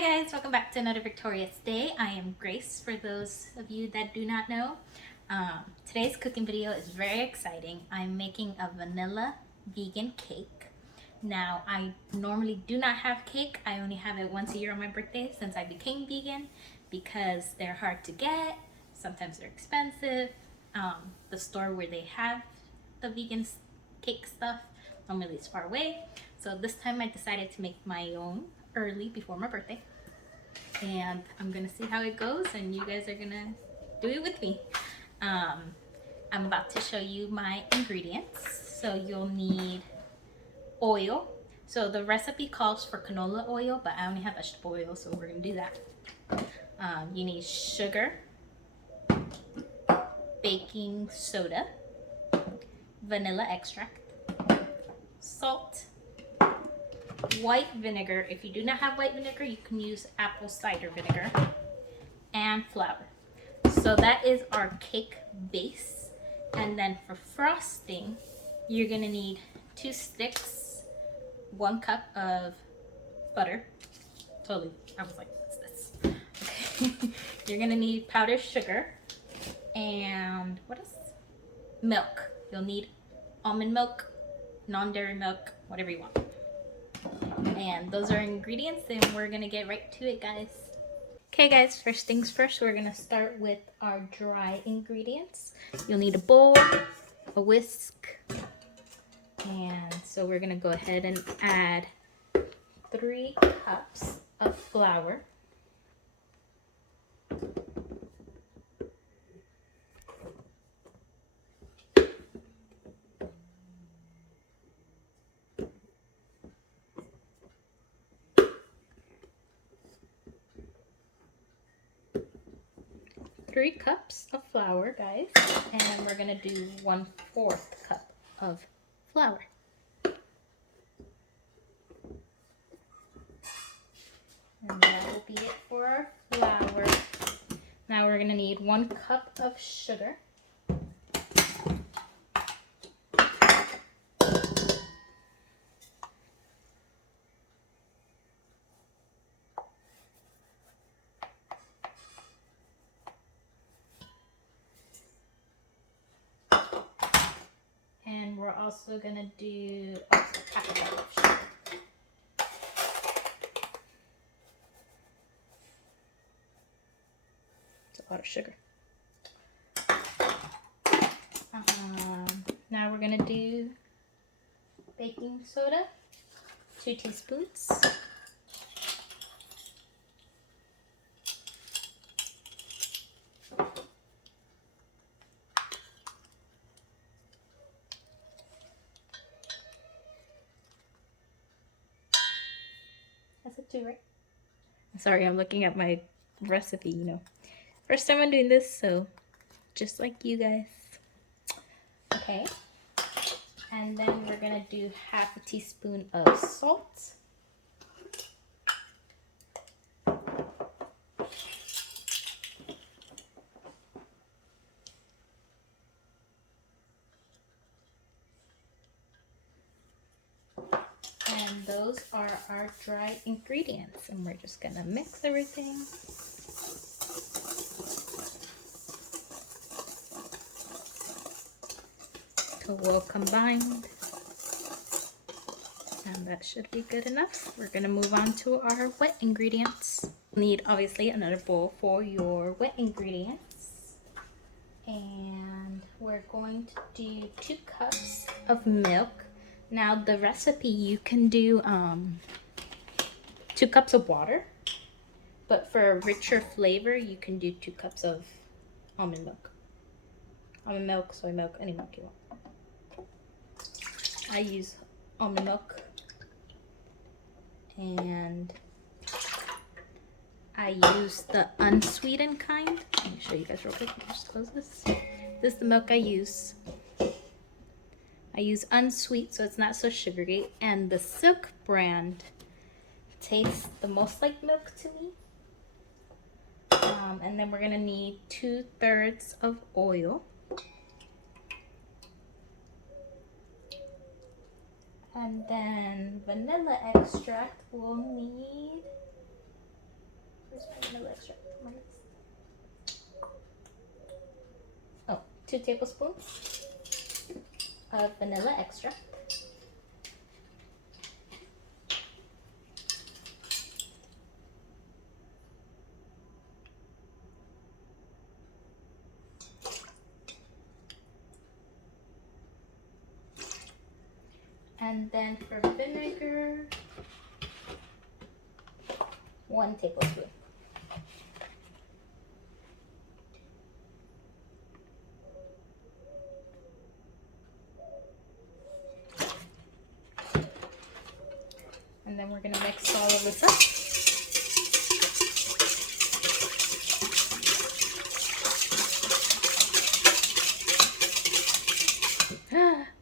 Hi guys, welcome back to another victorious day. I am Grace, for those of you that do not know. Today's cooking video is very exciting. I'm making a vanilla vegan cake. Now, I normally do not have cake. I only have it once a year on my birthday since I became vegan because they're hard to get. Sometimes they're expensive. The store where they have the vegan cake stuff normally is far away. So this time I decided to make my own early before my birthday, and I'm gonna see how it goes, and you guys are gonna do it with me. I'm about to show you my ingredients. So you'll need oil. So the recipe calls for canola oil, but I only have vegetable oil, so we're gonna do that. You need sugar, baking soda, vanilla extract, salt, white vinegar. If you do not have white vinegar, you can use apple cider vinegar, and flour. So that is our cake base. And then for frosting, you're gonna need 2 sticks, 1 cup of butter. Totally, I was like, what's this? Okay. You're gonna need powdered sugar, and what else? Milk. You'll need almond milk, non-dairy milk, whatever you want. And those are ingredients, and we're gonna get right to it, guys. Okay guys, first things first, we're gonna start with our dry ingredients. You'll need a bowl, a whisk, and so we're gonna go ahead and add 3 cups of flour. 3 cups of flour, guys, and we're gonna do 1/4 cup of flour. And that will be it for our flour. Now we're gonna need 1 cup of sugar. And we're also gonna do half a cup of sugar. It's a lot of sugar. Now we're gonna do baking soda, 2 teaspoons. That's it too, right? Sorry, I'm looking at my recipe, you know. First time I'm doing this, so just like you guys. Okay. And then we're gonna do half a teaspoon of salt. And those are our dry ingredients. And we're just gonna mix everything. So well combined. And that should be good enough. We're gonna move on to our wet ingredients. You'll need obviously another bowl for your wet ingredients. And we're going to do 2 cups of milk. Now the recipe, you can do 2 cups of water, but for a richer flavor, you can do 2 cups of almond milk. Almond milk, soy milk, any milk you want. I use almond milk, and I use the unsweetened kind. Let me show you guys real quick. I'll just close this. This is the milk I use. I use unsweet, so it's not so sugary, and the Silk brand tastes the most like milk to me. And then we're gonna need 2/3 of oil. And then vanilla extract, we'll need 2 tablespoons of vanilla extract. And then for vinegar, 1 tablespoon. And then we're gonna mix all of this up.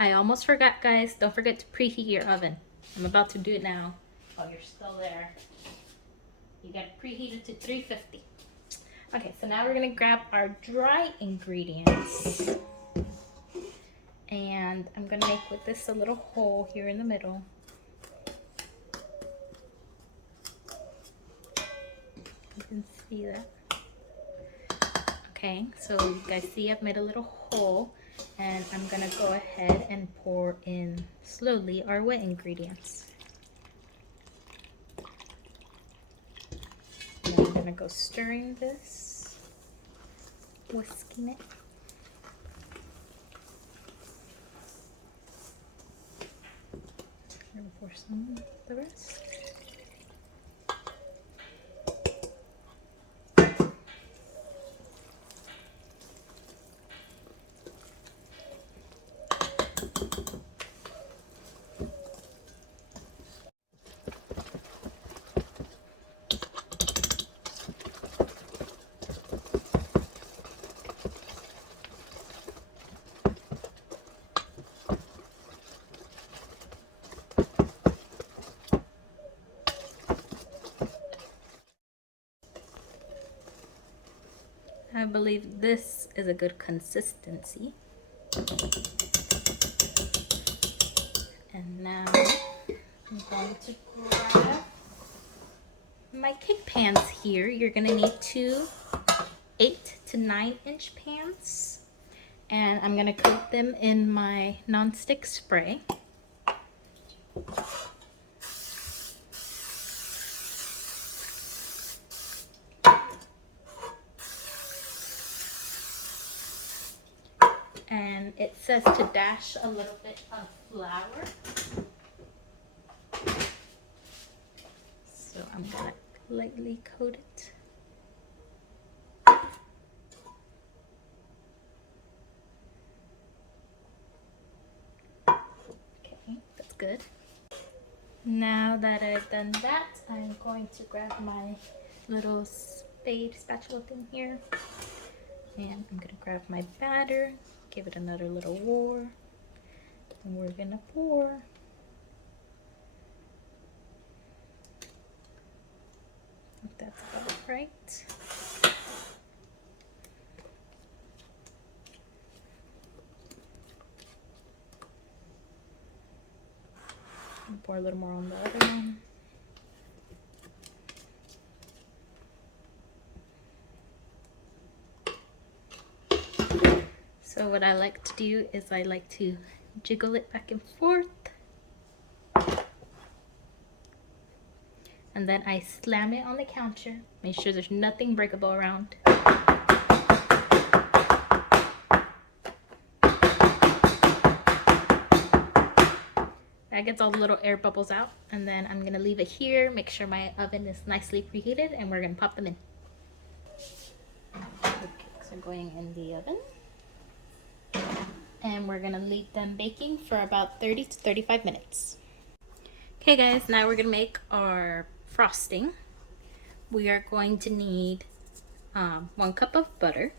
I almost forgot, guys. Don't forget to preheat your oven. I'm about to do it now. Oh, you're still there. You gotta preheat it to 350. Okay, so now we're gonna grab our dry ingredients. And I'm gonna make with this a little hole here in the middle. You can see that. Okay, so you guys see I've made a little hole, and I'm gonna go ahead and pour in slowly our wet ingredients. And then I'm gonna go stirring this, whisking it. I'm gonna pour some of the rest. I believe this is a good consistency. And now I'm going to grab my cake pans here. You're gonna need 2 8 to 9-inch pans. And I'm gonna coat them in my nonstick spray. And it says to dash a little bit of flour. So I'm gonna lightly coat it. Okay, that's good. Now that I've done that, I'm going to grab my little spatula thing here. And I'm gonna grab my batter, give it another little whirl, and we're gonna pour. I think that's about right. And pour a little more on the other one. So what I like to do is I like to jiggle it back and forth. And then I slam it on the counter. Make sure there's nothing breakable around. That gets all the little air bubbles out. And then I'm gonna leave it here, make sure my oven is nicely preheated, and we're gonna pop them in. The cakes are going in the oven. And we're gonna leave them baking for about 30 to 35 minutes. Okay guys, now we're gonna make our frosting. We are going to need 1 cup of butter,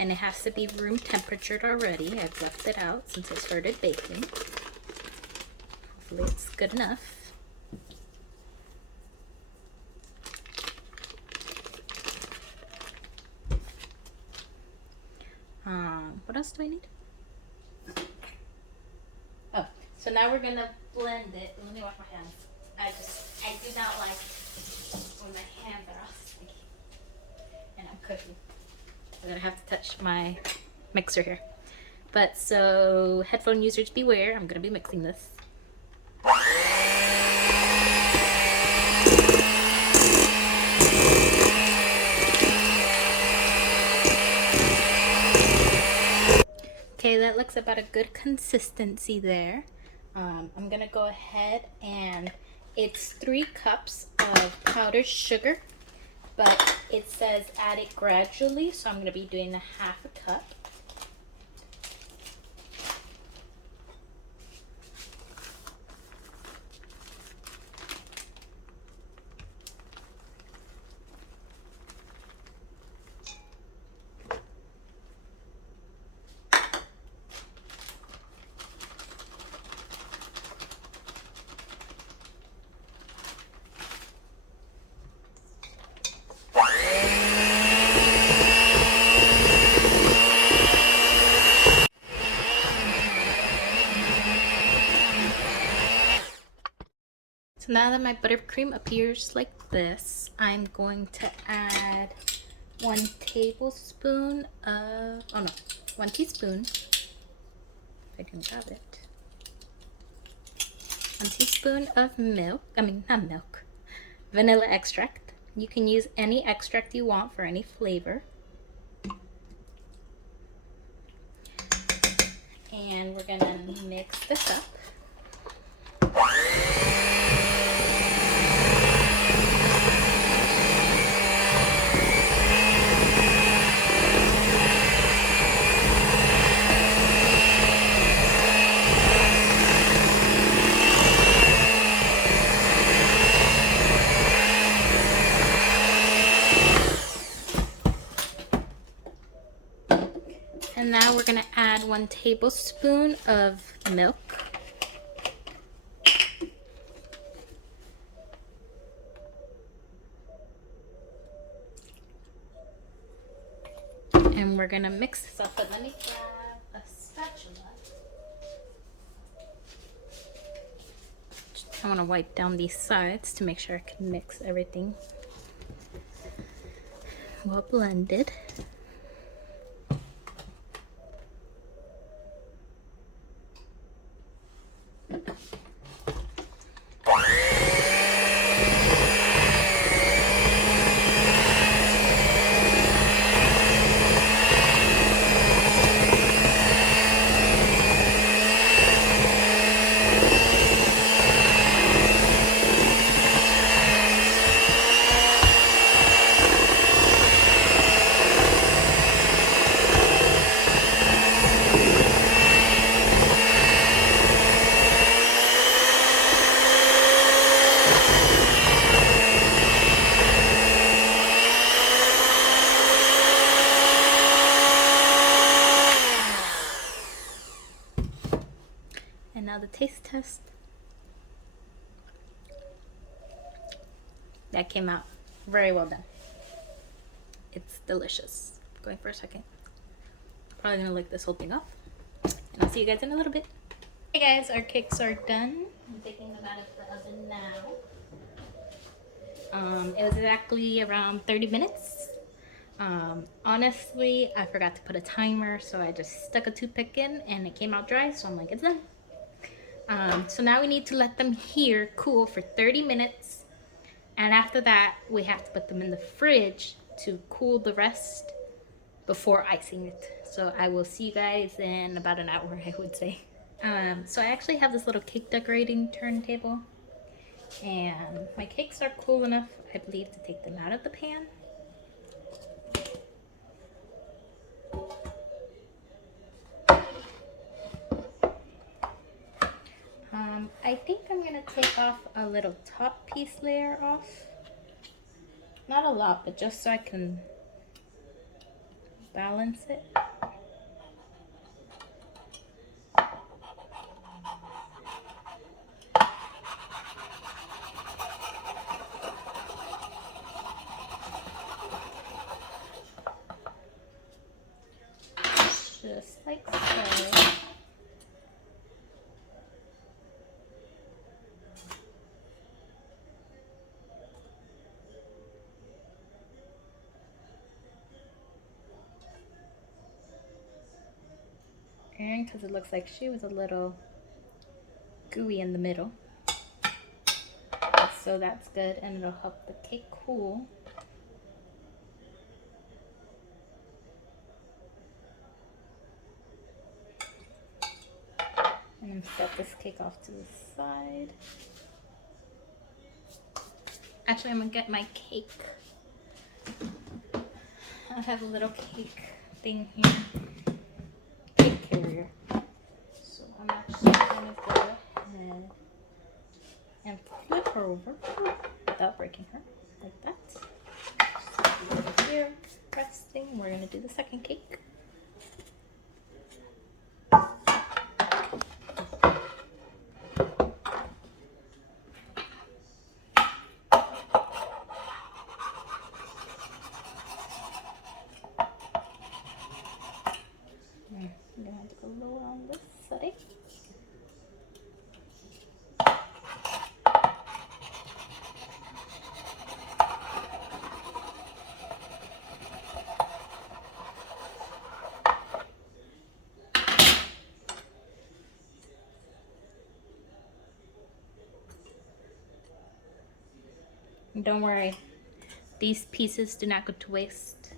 and it has to be room temperatured already. I've left it out since I started baking. Hopefully it's good enough. What else do I need? Oh, so now we're gonna blend it. Let me wash my hands. I do not like when my hands are all sticky and I'm cooking. I'm gonna have to touch my mixer here. But so headphone users beware, I'm gonna be mixing this. Okay, that looks about a good consistency there. I'm gonna go ahead and it's 3 cups of powdered sugar, but it says add it gradually, so I'm gonna be doing a 1/2 cup. So now that my buttercream appears like this, I'm going to add 1 tablespoon of, oh no, 1 teaspoon, if I didn't have it. 1 teaspoon of milk, not milk, vanilla extract. You can use any extract you want for any flavor. And we're gonna mix this up. And now we're gonna add 1 tablespoon of milk. And we're gonna mix this up, but let me grab a spatula. I wanna wipe down these sides to make sure I can mix everything well blended. And now the taste test. That came out very well done. It's delicious. Going for a second. Probably gonna lick this whole thing off. And I'll see you guys in a little bit. Hey guys, our cakes are done. I'm taking them out of the oven now. It was exactly around 30 minutes. Honestly, I forgot to put a timer, so I just stuck a toothpick in and it came out dry, so I'm like, it's done. So now we need to let them here cool for 30 minutes. And after that, we have to put them in the fridge to cool the rest before icing it. So I will see you guys in about an hour, I would say. So I actually have this little cake decorating turntable. And my cakes are cool enough, I believe, to take them out of the pan. I think I'm gonna take off a little top piece layer off. Not a lot, but just so I can balance it. Just like so. stirring because it looks like she was a little gooey in the middle. So that's good, and it'll help the cake cool. And then set this cake off to the side. Actually, I'm gonna get my cake. I have a little cake thing here, cake carrier. So I'm actually gonna go ahead and flip her over without breaking her, like that. Just leave it here, resting. We're gonna do the second cake. I'm gonna have to go lower on this side. And don't worry, these pieces do not go to waste.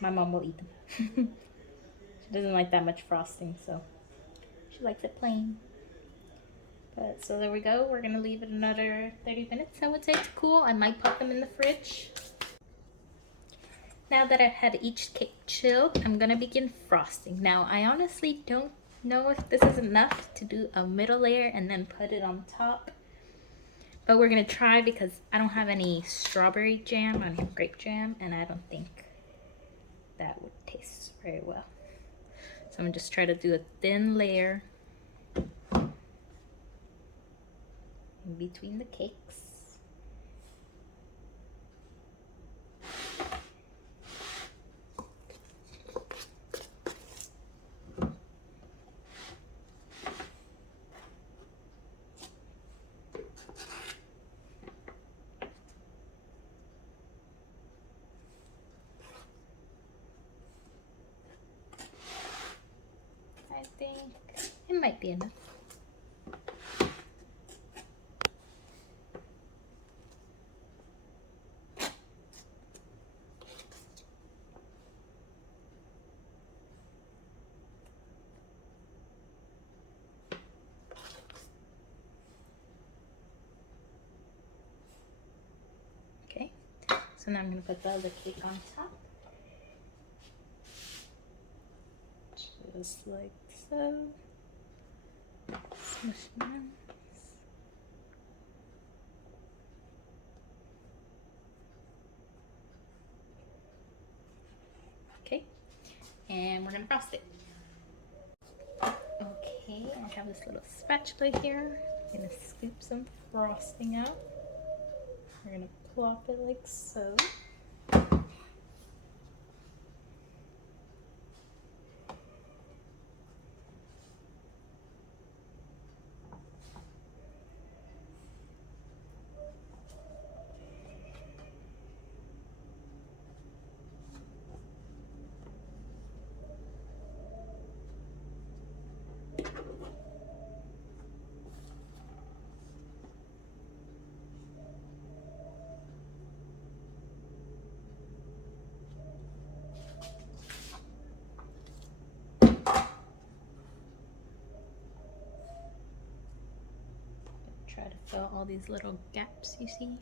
My mom will eat them. She doesn't like that much frosting, so she likes it plain. But so there we go. We're gonna leave it another 30 minutes, I would say, to cool. I might put them in the fridge. Now that I've had each cake chilled, I'm gonna begin frosting. Now, I honestly don't know if this is enough to do a middle layer and then put it on top. But we're gonna try because I don't have any strawberry jam. I have grape jam, and I don't think that would taste very well. So I'm gonna just try to do a thin layer in between the cakes. I think it might be enough. Okay, so now I'm gonna put the other cake on top. Just like so. Smush them. Okay, and we're gonna frost it. Okay, I have this little spatula here. I'm gonna scoop some frosting out. We're gonna plop it like so. Try to fill all these little gaps you see.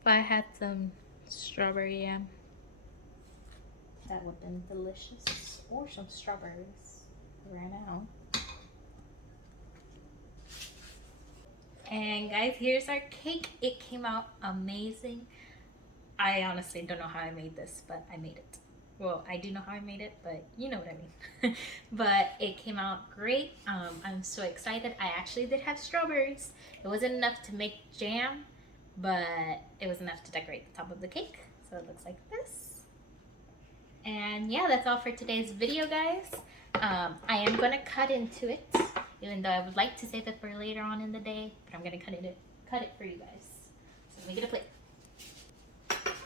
If I had some strawberry jam, that would have been delicious. Or some strawberries. I ran out. And guys, here's our cake. It came out amazing. I honestly don't know how I made this, but I made it. Well, I do know how I made it, but you know what I mean. But it came out great. I'm so excited. I actually did have strawberries. It wasn't enough to make jam, but it was enough to decorate the top of the cake. So it looks like this. And yeah, that's all for today's video, guys. I am gonna cut into it, even though I would like to save it for later on in the day, but I'm gonna cut it for you guys. So let me get a plate.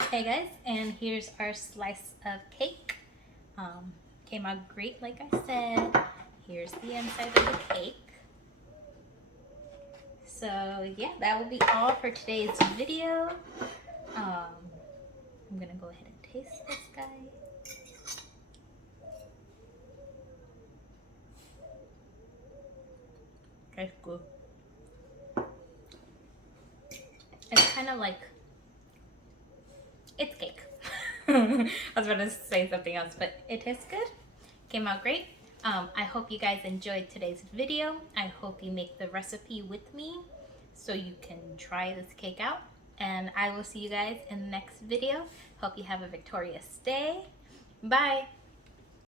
Okay guys, and here's our slice of cake. Came out great, like I said. Here's the inside of the cake. So yeah, that will be all for today's video. I'm gonna go ahead and taste this guy. Okay, good. It's kind of like, it's cake. I was about to say something else, but it tastes good. Came out great. I hope you guys enjoyed today's video. I hope you make the recipe with me so you can try this cake out. And I will see you guys in the next video. Hope you have a victorious day. Bye.